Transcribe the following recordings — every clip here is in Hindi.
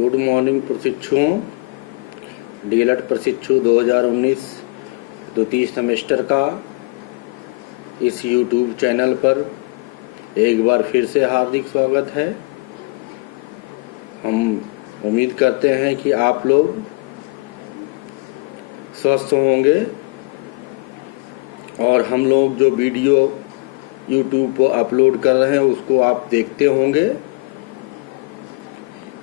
गुड मॉर्निंग प्रशिक्षुओं। डीएलएड प्रशिक्षु 2019 द्वितीय सेमेस्टर का इस यूट्यूब चैनल पर एक बार फिर से हार्दिक स्वागत है। हम उम्मीद करते हैं कि आप लोग स्वस्थ होंगे और हम लोग जो वीडियो यूट्यूब पर अपलोड कर रहे हैं उसको आप देखते होंगे।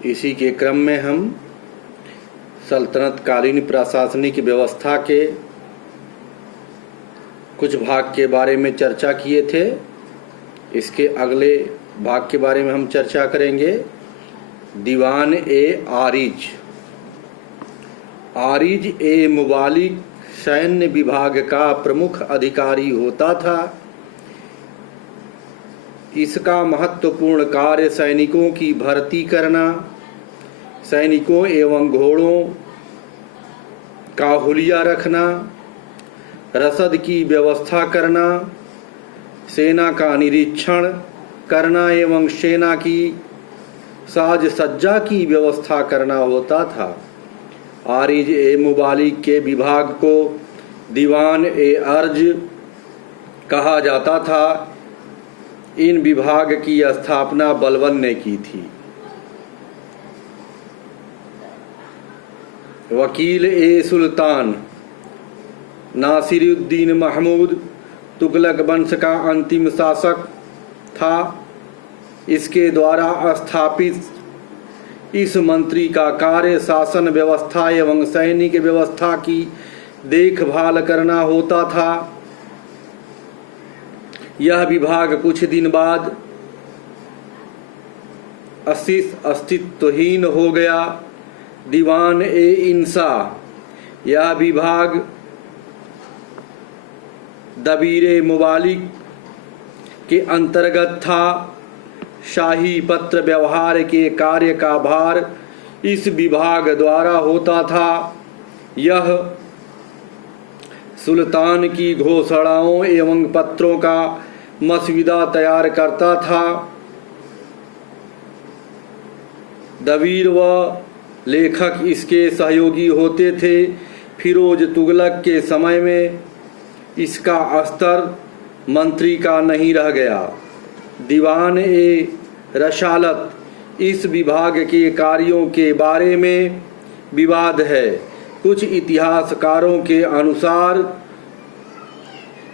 इसी के क्रम में हम सल्तनतकालीन प्रशासनिक व्यवस्था के कुछ भाग के बारे में चर्चा किए थे। इसके अगले भाग के बारे में हम चर्चा करेंगे। दीवान ए आरिज। आरिज ए मुबालिक सैन्य विभाग का प्रमुख अधिकारी होता था। इसका महत्वपूर्ण कार्य सैनिकों की भर्ती करना, सैनिकों एवं घोड़ों का हुलिया रखना, रसद की व्यवस्था करना, सेना का निरीक्षण करना एवं सेना की साज सज्जा की व्यवस्था करना होता था। आरिज ए मुबालिक के विभाग को दीवान ए अर्ज कहा जाता था। इन विभाग की स्थापना बलबन ने की थी। वकील ए सुल्तान नासिरुद्दीन महमूद तुगलक वंश का अंतिम शासक था। इसके द्वारा स्थापित इस मंत्री का कार्य शासन व्यवस्था एवं सैनिक व्यवस्था की देखभाल करना होता था। यह विभाग कुछ दिन बाद अस्तित्वहीन हो गया। दीवान ए इंसा। यह विभाग दबीरे मुबालिक के अंतर्गत था। शाही पत्र व्यवहार के कार्य का भार इस विभाग द्वारा होता था। यह सुल्तान की घोषणाओं एवं पत्रों का मसविदा तैयार करता था। दबीर व लेखक इसके सहयोगी होते थे। फिरोज तुगलक के समय में इसका स्तर मंत्री का नहीं रह गया। दीवान ए रसालत। इस विभाग के कार्यों के बारे में विवाद है। कुछ इतिहासकारों के अनुसार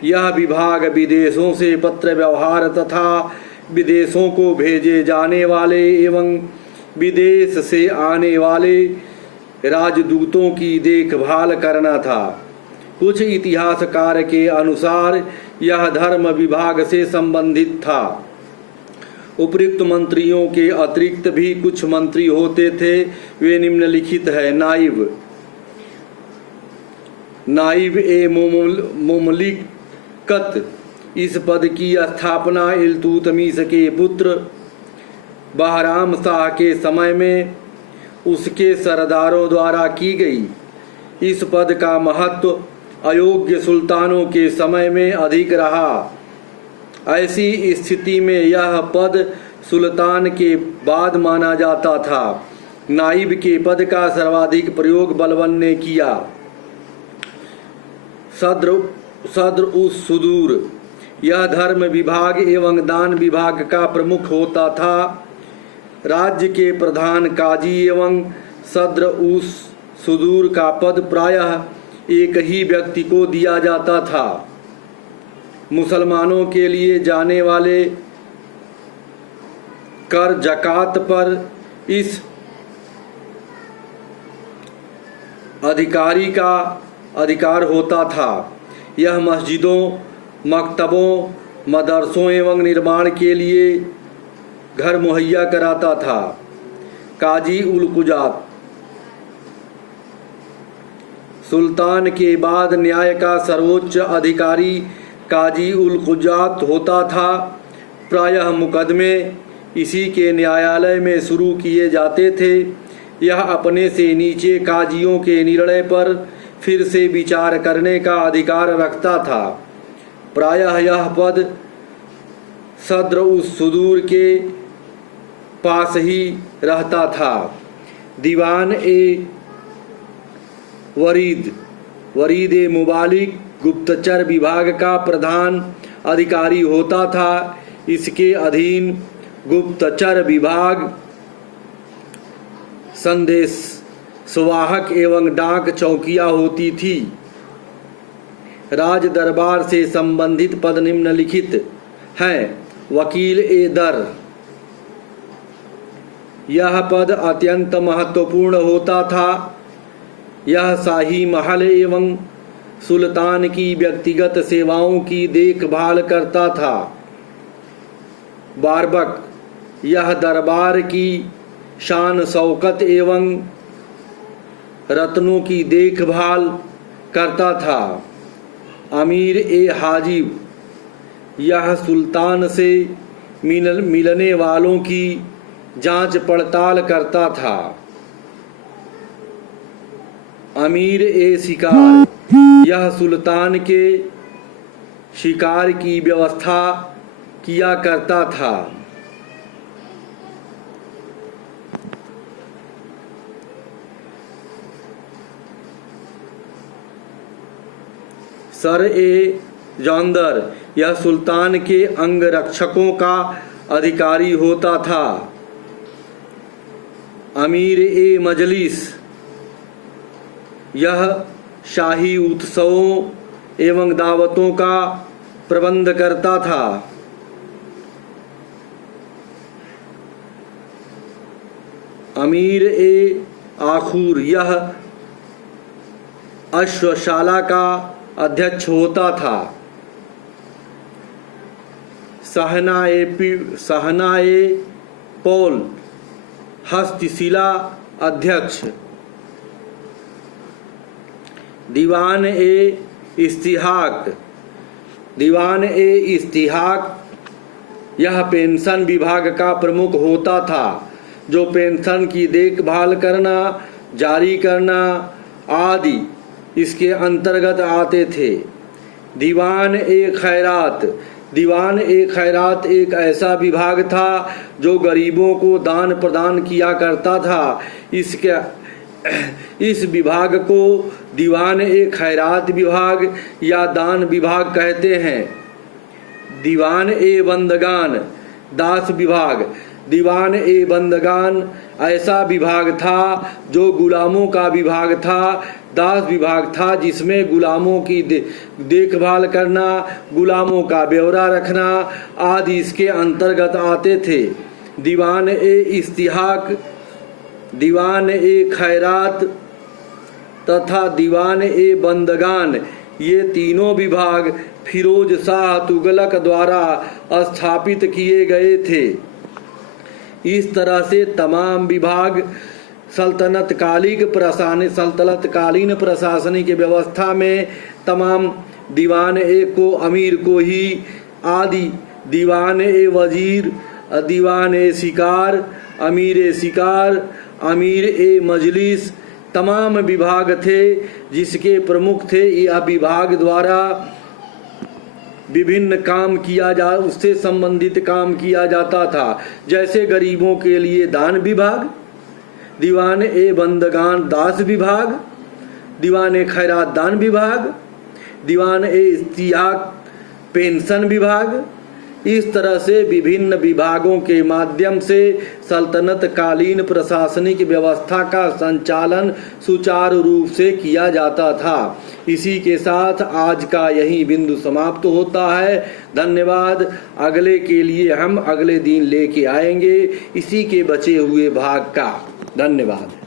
यह विभाग विदेशों से पत्र व्यवहार तथा विदेशों को भेजे जाने वाले एवं विदेश से आने वाले राजदूतों की देखभाल करना था। कुछ इतिहासकार के अनुसार यह धर्म विभाग से संबंधित था। उपयुक्त मंत्रियों के अतिरिक्त भी कुछ मंत्री होते थे। वे निम्नलिखित है। नाइब ए मुमलिकत। इस पद की स्थापना इल्तुतमिश के पुत्र बहराम शाह के समय में उसके सरदारों द्वारा की गई। इस पद का महत्व अयोग्य सुल्तानों के समय में अधिक रहा। ऐसी स्थिति में यह पद सुल्तान के बाद माना जाता था। नाइब के पद का सर्वाधिक प्रयोग बलबन ने किया। सद्र उस सुदूर। यह धर्म विभाग एवं दान विभाग का प्रमुख होता था। राज्य के प्रधान काजी एवं सद्र उस सुदूर का पद प्रायः एक ही व्यक्ति को दिया जाता था। मुसलमानों के लिए जाने वाले कर जकात पर इस अधिकारी का अधिकार होता था। यह मस्जिदों, मकतबों, मदरसों एवं निर्माण के लिए घर मुहैया कराता था। काजी उल कुजात। सुल्तान के बाद न्याय का सर्वोच्च अधिकारी काजी उल कुजात होता था। प्रायः मुकदमे इसी के न्यायालय में शुरू किए जाते थे। यह अपने से नीचे काजियों के निर्णय पर फिर से विचार करने का अधिकार रखता था। प्रायः यह पद सद्र उस सुदूर के पास ही रहता था। दीवान ए वरीद ए मुबालिक गुप्तचर विभाग का प्रधान अधिकारी होता था। इसके अधीन गुप्तचर विभाग, संदेश सुवाहक एवं डाक चौकियां होती थी। राज दरबार से संबंधित पद निम्नलिखित हैं। वकील ए दर, यह पद अत्यंत महत्वपूर्ण होता था। यह शाही महल एवं सुल्तान की व्यक्तिगत सेवाओं की देखभाल करता था। बारबक, यह दरबार की शान शौकत एवं रत्नों की देखभाल करता था। अमीर ए हाजिब, यह सुल्तान से मिलने वालों की जांच पड़ताल करता था। अमीर ए शिकार, यह सुल्तान के शिकार की व्यवस्था किया करता था। सर ए जौंदर, यह सुल्तान के अंगरक्षकों का अधिकारी होता था। अमीर ए मजलिस, यह शाही उत्सवों एवं दावतों का प्रबंध करता था। अमीर ए आखूर, यह अश्वशाला का अध्यक्ष होता था। सहना ए पौल, हस्तशिला अध्यक्ष। दीवान ए इस्तिहाक, यह पेंशन विभाग का प्रमुख होता था, जो पेंशन की देखभाल करना, जारी करना आदि इसके अंतर्गत आते थे। दीवान ए खैरात एक ऐसा विभाग था जो गरीबों को दान प्रदान किया करता था। इस विभाग को दीवान ए खैरात विभाग या दान विभाग कहते हैं। दीवान ए बंदगान, दास विभाग। दीवान ए बंदगान ऐसा विभाग था जो गुलामों का विभाग था। दास विभाग था जिसमें गुलामों की देखभाल करना, गुलामों का ब्यौरा रखना आदि इसके अंतर्गत आते थे। दीवान ए इस्तिहाक, दीवान ए खैरात तथा दीवान ए बंदगान, ये तीनों विभाग फिरोज शाह तुगलक द्वारा स्थापित किए गए थे। इस तरह से तमाम विभाग सल्तनतकालीन प्रशासनिक व्यवस्था में तमाम दीवान ए को अमीर को ही आदि दीवान ए वजीर, दीवान ए शिकार, अमीर ए मजलिस तमाम विभाग थे जिसके प्रमुख थे। यह विभाग द्वारा विभिन्न काम उससे संबंधित काम किया जाता था। जैसे गरीबों के लिए दान विभाग, दीवान ए बंदगान दास विभाग, दीवान ए खैरात दान विभाग, दीवान ए इस्तिहाक पेंशन विभाग। इस तरह से विभिन्न विभागों के माध्यम से सल्तनतकालीन प्रशासनिक व्यवस्था का संचालन सुचारू रूप से किया जाता था। इसी के साथ आज का यही बिंदु समाप्त होता है। धन्यवाद। अगले के लिए हम अगले दिन लेके आएंगे इसी के बचे हुए भाग का। धन्यवाद।